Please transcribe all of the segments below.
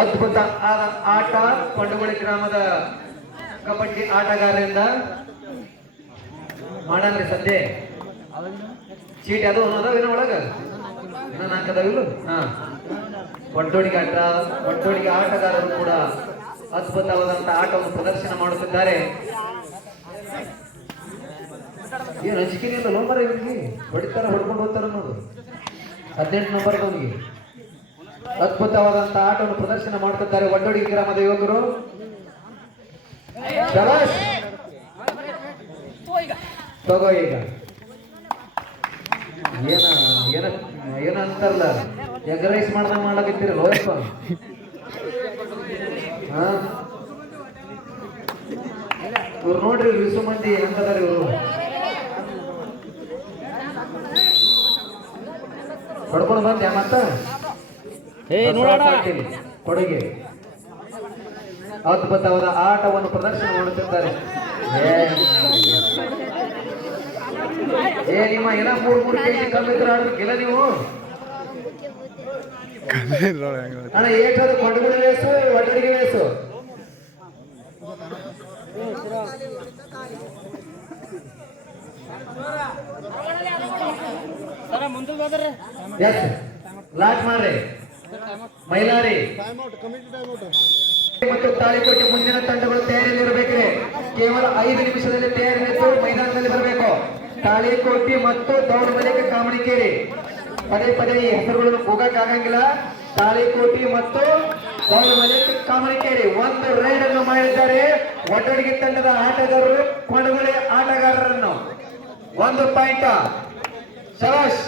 ಅದ್ಭುತ ಆಟ ಕೊಂಡಗುಳಿ ಗ್ರಾಮದ ಕಬಡ್ಡಿ ಆಟಗಾರರಿಂದ ಮಾಡಲ್ರಿ ಸದ್ಯ. ಚೀಟಿ ಅದು ಅದಾವ ಒಳಗ? ಇನ್ನ ನಾಲ್ಕು ಅದಾವಿಲ್ಲ ಹಾ. ಒಟ್ಟೊಡಿಗೆ ಆಟ ಒಟ್ಟೊಡಿಗೆ ಆಟಗಾರರು ಕೂಡ ಅದ್ಭುತವಾದಂತಹ ಆಟವನ್ನು ಪ್ರದರ್ಶನ ಮಾಡುತ್ತಿದ್ದಾರೆ. ಏನು ಅಂಜಿಕೆನಿಲ್ಲ ಲೋಮರ ಇವನಿಗೆ ಹೊಡಿತಾರ, ಹೊಡ್ಕೊಂಡು ಹೋಗ್ತಾರ ನೋಡು ಹದಿನೆಂಟು ನಂಬರ್ ಅವನಿಗೆ ಅದ್ಭುತವಾದಂತಹ ಆಟವನ್ನು ಪ್ರದರ್ಶನ ಮಾಡುತ್ತಿದ್ದಾರೆ ಒಡ್ಡೋಡಿ ಗ್ರಾಮದ ಯುವಕರು. ತಗೋ ಈಗ. ಏನ ಏನ ಏನ ಎಗ್ ರೈಸ್ ಮಾಡ್ದ ಮಾಡ್ಲಕತ್ತೀರ ಲೋಯಪ್ಪ ಹಾ? ಇವ್ರು ನೋಡ್ರಿ ವಿಸು ಮಂದಿ ಹೆಂಗದಾರ ಇವರು. ಹೊಡ್ಕೊಂಡು ಬಂದ್ಯಾ ಮತ್ತ? ಕೊಡುಗೆ. ಅದ್ಭುತವಾದ ಆಟವನ್ನು ಪ್ರದರ್ಶನ ಮಾಡುತ್ತಿದ್ದಾರೆ. ಏ, ನಿಮ್ಮ ಏನ ಮೂರು ಮೂರ್ ಕೆಜಿ ಕಮ್ಮಿ ಇದ್ರೆ ಆಡ್ಬೇಕಿಲ್ಲ ನೀವು? ಅಣ್ಣ ವೇಸು ವೇಸು ಲಾಟ್ ಮಾಡ್ರಿ. ಮೈಲಾರಿ. ಮತ್ತು ತಾಳಿಕೋಟೆ ಮುಂದಿನ ತಂಡಗಳು ತಯಾರಿಯಲ್ಲಿರಬೇಕ್ರಿ ಕೇವಲ ಐದು ನಿಮಿಷದಲ್ಲಿ ತಯಾರಿ ನಿಂತು ಮೈದಾನದಲ್ಲಿ ಬರಬೇಕು. ತಾಳಿಕೋಟಿ ಮತ್ತು ದೌಡಮಲಿಕ ಕಾಮಣಿಕೇರಿ ಪದೇ ಪದೇ ಈ ಹೆಸರುಗಳನ್ನು ಹೋಗಕ್ಕಾಗಂಗಿಲ್ಲ ತಾಳಿಕೋಟಿ ಮತ್ತು ದೌಡಮಲಿಕ ಕಾಮಣಿಕೇರಿ ಒಂದು ರೈಡ್ ಅನ್ನು ಮಾಡಿದ್ದಾರೆ. ಒಟ್ಟಡಿಗೆ ತಂಡದ ಆಟಗಾರರು ಕೊಡುಗಡೆ ಆಟಗಾರರನ್ನು. ಒಂದು ಪಾಯಿಂಟ್. ಶಬಾಷ್.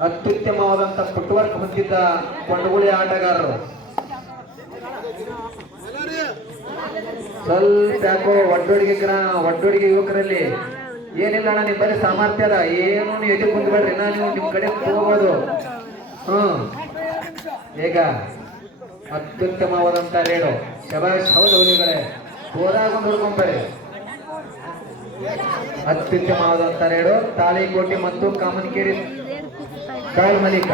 ಅತ್ಯುತ್ತಮವಾದಂತ ಫುಟ್ವರ್ಕ್ ಹೊಂದಿದ್ದ ಕೊಂಡಗುಳಿ ಆಟಗಾರರು. ಸ್ವಲ್ಪ ಯಾಕೋ ಒಡ್ಡೊಡಿಗೆ ಒಡ್ಡೊಡಿಗೆ ಯುವಕರಲ್ಲಿ ಏನಿಲ್ಲ ಅಣ್ಣ ಬರೀ ಸಾಮರ್ಥ್ಯ ಅದ. ಏನು ನೀವು ಎದೆ ಕುಂದ್ಬೇಡ್ರಿ ನಾ ನೀವು ನಿಮ್ ಕಡೆ ಹೋಗ್ಬೋದು ಹ್ಮ್ ಈಗ ಅತ್ಯುತ್ತಮವಾದಂತ ರೇಡು. ಶಬಾಷ್ ಹೌದು ಹುಲಿಗಳೇ. ಹೋದಾಗ ಹುಡ್ಕೊಂಬರ್ರಿ ಅತ್ಯುತ್ತಮವಾದಂತ ರೇಡು ತಾಳಿಕೋಟೆ ಮತ್ತು ಕಾಮನ್ಕೇರಿ ಕಾಲ್ ಮಲಿಕ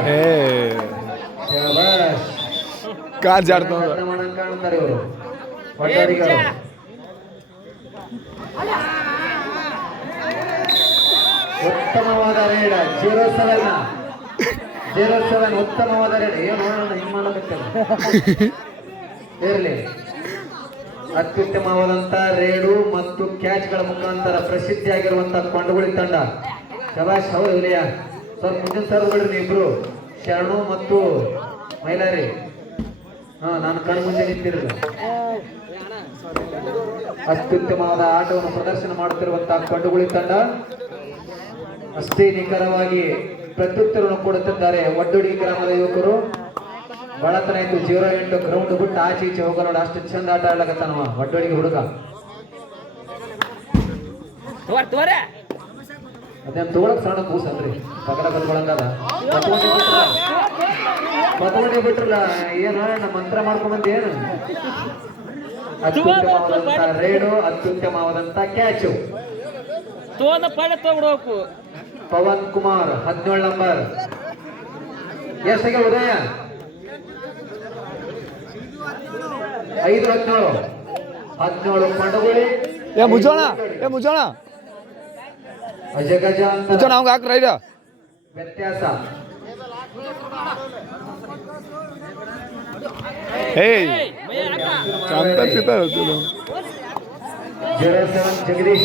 ಕಾಣ್ತಾರೆ ಇವರು? ಉತ್ತಮವಾದ ರೇಡ ಜೀರೋ ಸೆವೆನ್ ಜೀರೋ ಸೆವೆನ್ ಉತ್ತಮವಾದ ರೇಡ. ಏನು ನೋಡೋಣ ಹಿಂಗ್ ಮಾಡಕತ್ತೇನೆ ಇರಲಿ ಅತ್ಯುತ್ತಮವಾದಂತ ರೇಡು ಮತ್ತು ಕ್ಯಾಚ್ಗಳ ಮುಖಾಂತರ ಪ್ರಸಿದ್ಧಿಯಾಗಿರುವಂತಹ ಕೊಂಡಗುಳಿ ತಂಡ. ಶಬಾಷ್ ಹೌದು ಇಲ್ಲಿಯ ಸರ್, ಮುಂದಿನ ಸರ್ ಬಿಡ್ರಿ ಇಬ್ರು. ಶರಣು ಮತ್ತು ಮೈಲಾರಿ. ಹಾ, ನಾನು ಕಣ್ಣು ಮುಂದೆ ನಿಂತಿರೋದು ಅತ್ಯುತ್ತಮವಾದ ಆಟವನ್ನು ಪ್ರದರ್ಶನ ಮಾಡುತ್ತಿರುವಂತಹ ಕೊಂಡಗುಳಿ ತಂಡ. ಅಷ್ಟೇ ನಿಖರವಾಗಿ ಪ್ರತ್ಯುತ್ತರವನ್ನು ಕೊಡುತ್ತಿದ್ದಾರೆ ಒಡ್ಡುಡಿ ಗ್ರಾಮದ ಯುವಕರು. ಬಳತನ ಇತ್ತು ಜೀರೋ ಎಂಟು ಗ್ರೌಂಡ್ ಬಿಟ್ಟು ಆಚೆ ಈಚೆ ಹೋಗೋ ನೋಡಿ ಅಷ್ಟು ಚಂದ ಆಟ ಆಡ್ಲಕತ್ತಾನವ. ಒಡ್ಡೊಡಿಗೆ ಹುಡುಗ. ಅದೇನ್ ತಗೊಳಕ್ ಸಣ್ಣ ಕೂಸ್ ಅಲ್ರಿ. ಪಕಡ ಕತ್ಕೊಳಂಗದ ಪತ್ಕೊಂಡೇ ಬಿಟ್ರಲ್ಲ. ಏನ ನಮ್ಮ ಮಂತ್ರ ಮಾಡ್ಕೊಂಡ್ ಏನು? ಅತ್ಯುತ್ತಮವಾದಂತ ರೇಡು ಅತ್ಯುತ್ತಮವಾದಂತ ಕ್ಯಾಚು. ಪವನ್ ಕುಮಾರ್ ಹದಿನೇಳು ನಂಬರ್ ಎಷ್ಟಿಗೆ ಉದಯ? ಐದು ಹದಿನೇಳು ಹದಿನೇಳು ಪಡುಗುಳಿ ಏ ಮುಜೋಣ ಏ ಮುಜೋಣ ಮುಚ್ಚೋಣ ಅವಂಗ ಹಾಕ್ರ ರೈಡ. ವ್ಯತ್ಯಾಸ. ಏಯ್ ಶಾಂತ ಜಗದೀಶ್.